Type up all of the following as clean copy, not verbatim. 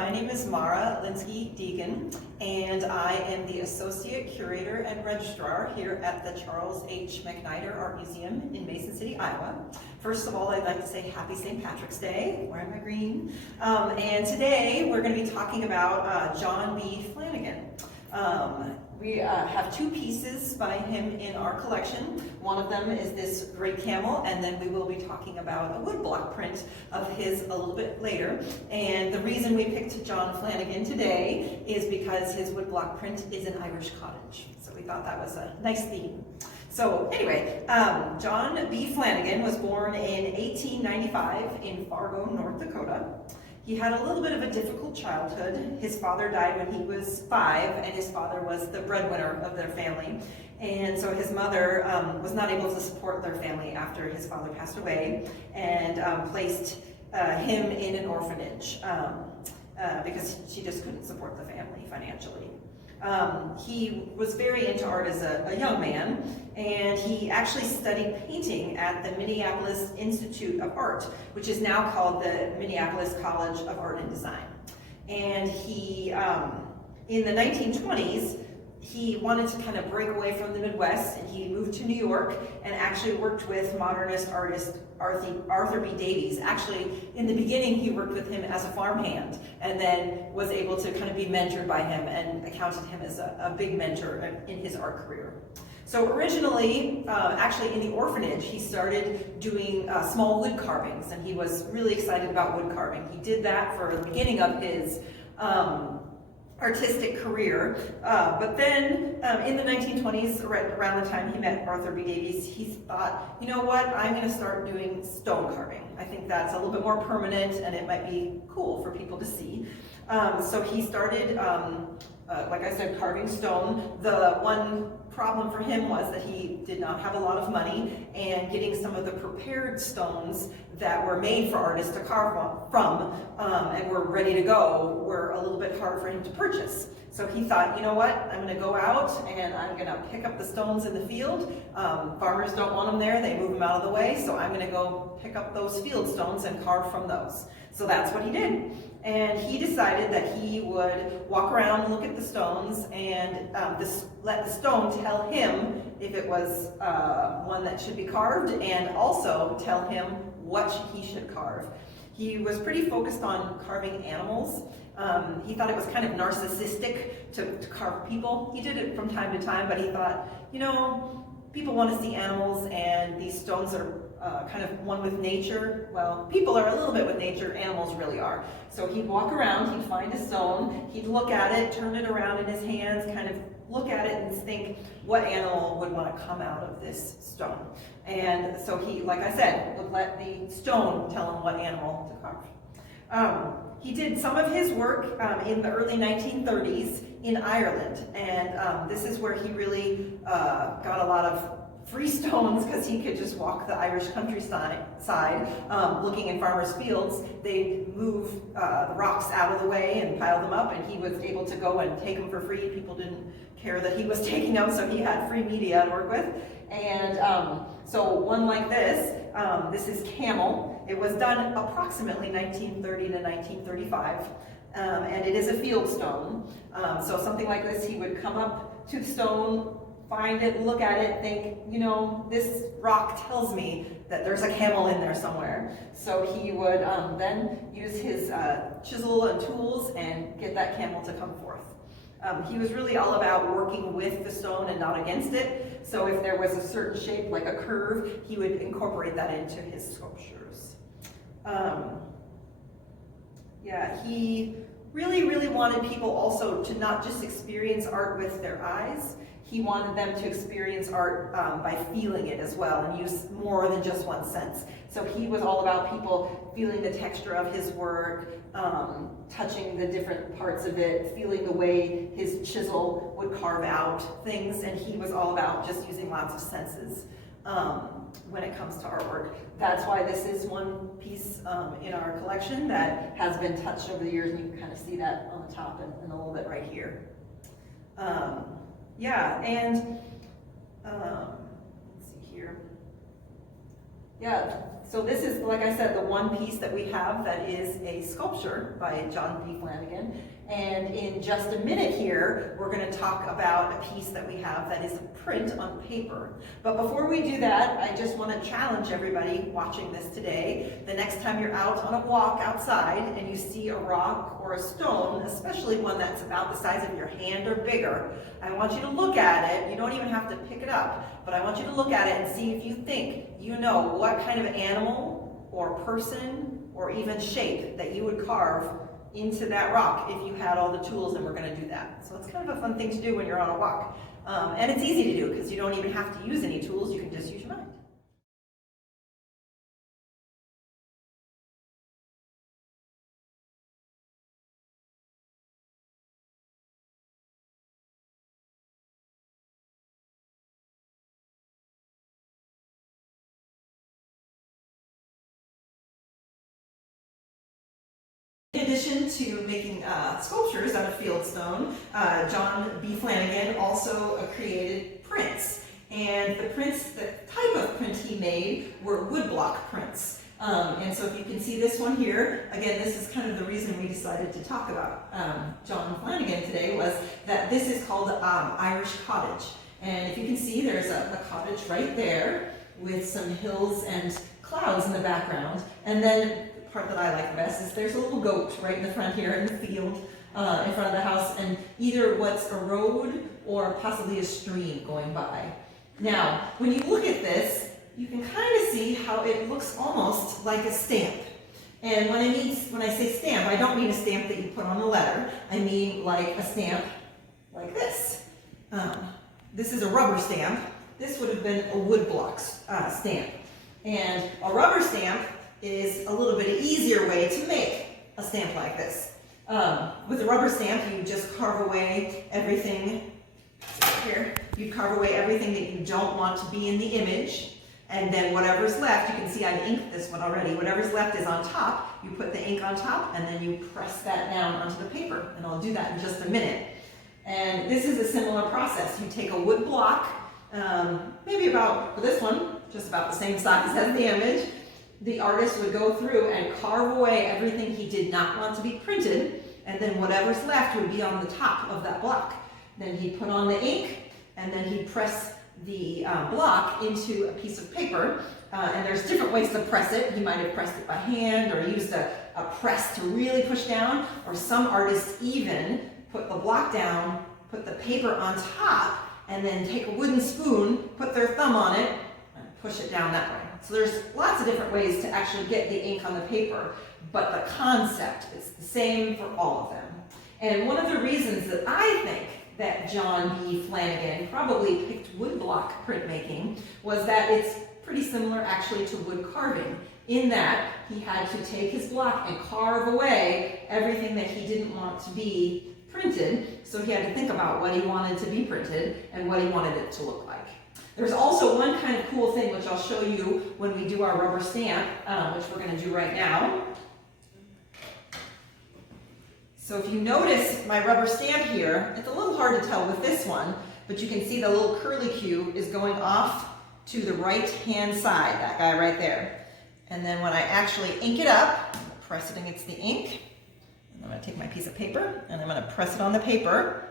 my name is Mara Linsky-Deegan, and I am the Associate Curator and Registrar here at the Charles H. MacNider Art Museum in Mason City, Iowa. First of all, I'd like to say Happy St. Patrick's Day, wearing my green. And today we're going to be talking about John B. Flannagan. We have two pieces by him in our collection. One of them is this great camel, and then we will be talking about a woodblock print of his a little bit later. And the reason we picked John Flannagan today is because his woodblock print is an Irish cottage. So we thought that was a nice theme. So anyway, John B. Flannagan was born in 1895 in Fargo, North Dakota. He had a little bit of a difficult childhood. His father died when he was 5, and his father was the breadwinner of their family. And so his mother was not able to support their family after his father passed away, and placed him in an orphanage because she just couldn't support the family financially. He was very into art as a young man, and he actually studied painting at the Minneapolis Institute of Art, which is now called the Minneapolis College of Art and Design. And he, in the 1920s, he wanted to kind of break away from the Midwest, and he moved to New York and actually worked with modernist artist Arthur B. Davies. Actually, in the beginning, he worked with him as a farmhand, and then was able to kind of be mentored by him and accounted him as a big mentor in his art career. So originally, actually in the orphanage, he started doing small wood carvings, and he was really excited about wood carving. He did that for the beginning of his artistic career, but then in the 1920s, around the time he met Arthur B. Davies, he thought, you know what, I'm going to start doing stone carving. I think that's a little bit more permanent, and it might be cool for people to see. So he started, like I said, carving stone. The one problem for him was that he did not have a lot of money, and getting some of the prepared stones that were made for artists to carve from and were ready to go were a little bit hard for him to purchase. So he thought, you know what, I'm going to go out and I'm going to pick up the stones in the field. Farmers don't want them there, they move them out of the way, so I'm going to go pick up those field stones and carve from those. So that's what he did. And he decided that he would walk around and look at the stones and let the stone tell him if it was one that should be carved, and also tell him what he should carve. He was pretty focused on carving animals. He thought it was kind of narcissistic to carve people. He did it from time to time, but he thought, you know, people want to see animals, and these stones are kind of one with nature. Well, people are a little bit with nature, animals really are. So he'd walk around, he'd find a stone, he'd look at it, turn it around in his hands, kind of look at it and think what animal would want to come out of this stone. And so he, like I said, would let the stone tell him what animal to carve. He did some of his work in the early 1930s in Ireland, and this is where he really got a lot of free stones, because he could just walk the Irish countryside looking in farmers' fields. They'd move the rocks out of the way and pile them up, and he was able to go and take them for free. People didn't care that he was taking them, so he had free media to work with. And so one like this, this is Camel. It was done approximately 1930 to 1935, and it is a field stone. So something like this, he would come up to the stone, find it, look at it, think, you know, this rock tells me that there's a camel in there somewhere. So he would then use his chisel and tools and get that camel to come forth. He was really all about working with the stone and not against it. So if there was a certain shape, like a curve, he would incorporate that into his sculptures. Yeah, he really wanted people also to not just experience art with their eyes. He wanted them to experience art by feeling it as well, and use more than just one sense. So he was all about people feeling the texture of his work, touching the different parts of it, feeling the way his chisel would carve out things, and he was all about just using lots of senses when it comes to artwork. That's why this is one piece in our collection that has been touched over the years, and you can kind of see that on the top and a little bit right here. Yeah, and let's see here. Yeah, So this is, like I said, the one piece that we have that is a sculpture by John B. Flannagan. And in just a minute here, we're going to talk about a piece that we have that is a print on paper. But before we do that, I just want to challenge everybody watching this today. The next time you're out on a walk outside and you see a rock or a stone, especially one that's about the size of your hand or bigger, I want you to look at it. You don't even have to pick it up, but I want you to look at it and see if you think you know what kind of animal or person or even shape that you would carve into that rock if you had all the tools, and we're going to do that. So it's kind of a fun thing to do when you're on a walk. And it's easy to do because you don't even have to use any tools, you can just use your mind. In addition to making sculptures out of fieldstone, John B. Flannagan also created prints. And the type of print he made were woodblock prints. And so if you can see this one here, again, this is kind of the reason we decided to talk about John Flannagan today, was that this is called Irish cottage. And if you can see, there's a cottage right there with some hills and clouds in the background. And then part that I like best is there's a little goat right in the front here in the field in front of the house, and either what's a road or possibly a stream going by. Now, when you look at this, you can kind of see how it looks almost like a stamp. And when I say stamp, I don't mean a stamp that you put on the letter. I mean like a stamp like this. This is a rubber stamp. This would have been a woodblock stamp. And a rubber stamp is a little bit easier way to make a stamp like this. With a rubber stamp, you just carve away everything here. You carve away everything that you don't want to be in the image, and then whatever's left, you can see I've inked this one already, whatever's left is on top. You put the ink on top, and then you press that down onto the paper, and I'll do that in just a minute. And this is a similar process. You take a wood block, maybe about, for this one, just about the same size as the image. The artist would go through and carve away everything he did not want to be printed, and then whatever's left would be on the top of that block. Then he'd put on the ink, and then he'd press the block into a piece of paper, and there's different ways to press it. He might have pressed it by hand or used a press to really push down, or some artists even put the block down, put the paper on top, and then take a wooden spoon, put their thumb on it, and push it down that way. So there's lots of different ways to actually get the ink on the paper, but the concept is the same for all of them. And one of the reasons that I think that John B. Flannagan probably picked woodblock printmaking was that it's pretty similar actually to wood carving, in that he had to take his block and carve away everything that he didn't want to be printed, so he had to think about what he wanted to be printed and what he wanted it to look like. There's also one kind of cool thing which I'll show you when we do our rubber stamp, which we're going to do right now. So if you notice my rubber stamp here, it's a little hard to tell with this one, but you can see the little curlicue is going off to the right-hand side, that guy right there. And then when I actually ink it up, press it against the ink, and I'm going to take my piece of paper, and I'm going to press it on the paper.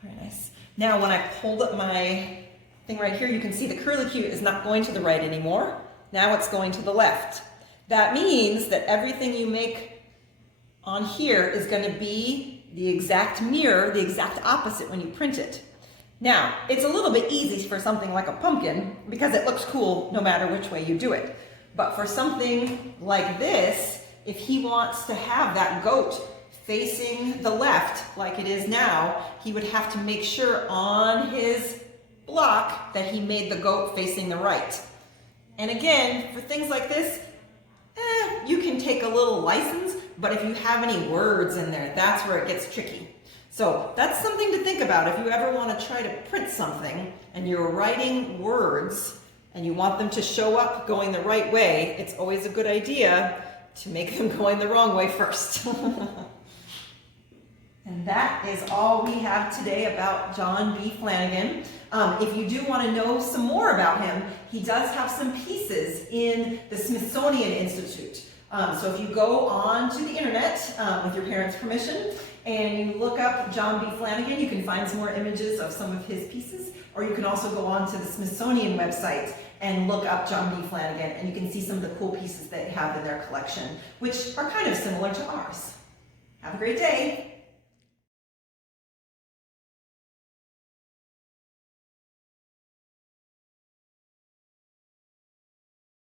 Very nice. Now when I hold up my thing right here, you can see the curlicue is not going to the right anymore. Now it's going to the left. That means that everything you make on here is going to be the exact mirror, the exact opposite when you print it. Now, it's a little bit easy for something like a pumpkin because it looks cool no matter which way you do it. But for something like this, if he wants to have that goat facing the left like it is now, he would have to make sure on his block that he made the goat facing the right. And again, for things like this, you can take a little license, but if you have any words in there, that's where it gets tricky. So that's something to think about. If you ever want to try to print something and you're writing words and you want them to show up going the right way, it's always a good idea to make them going the wrong way first. And that is all we have today about John B. Flannagan. If you do want to know some more about him, he does have some pieces in the Smithsonian Institute. So if you go on to the internet with your parents' permission and you look up John B. Flannagan, you can find some more images of some of his pieces, or you can also go on to the Smithsonian website and look up John B. Flannagan, and you can see some of the cool pieces they have in their collection, which are kind of similar to ours. Have a great day.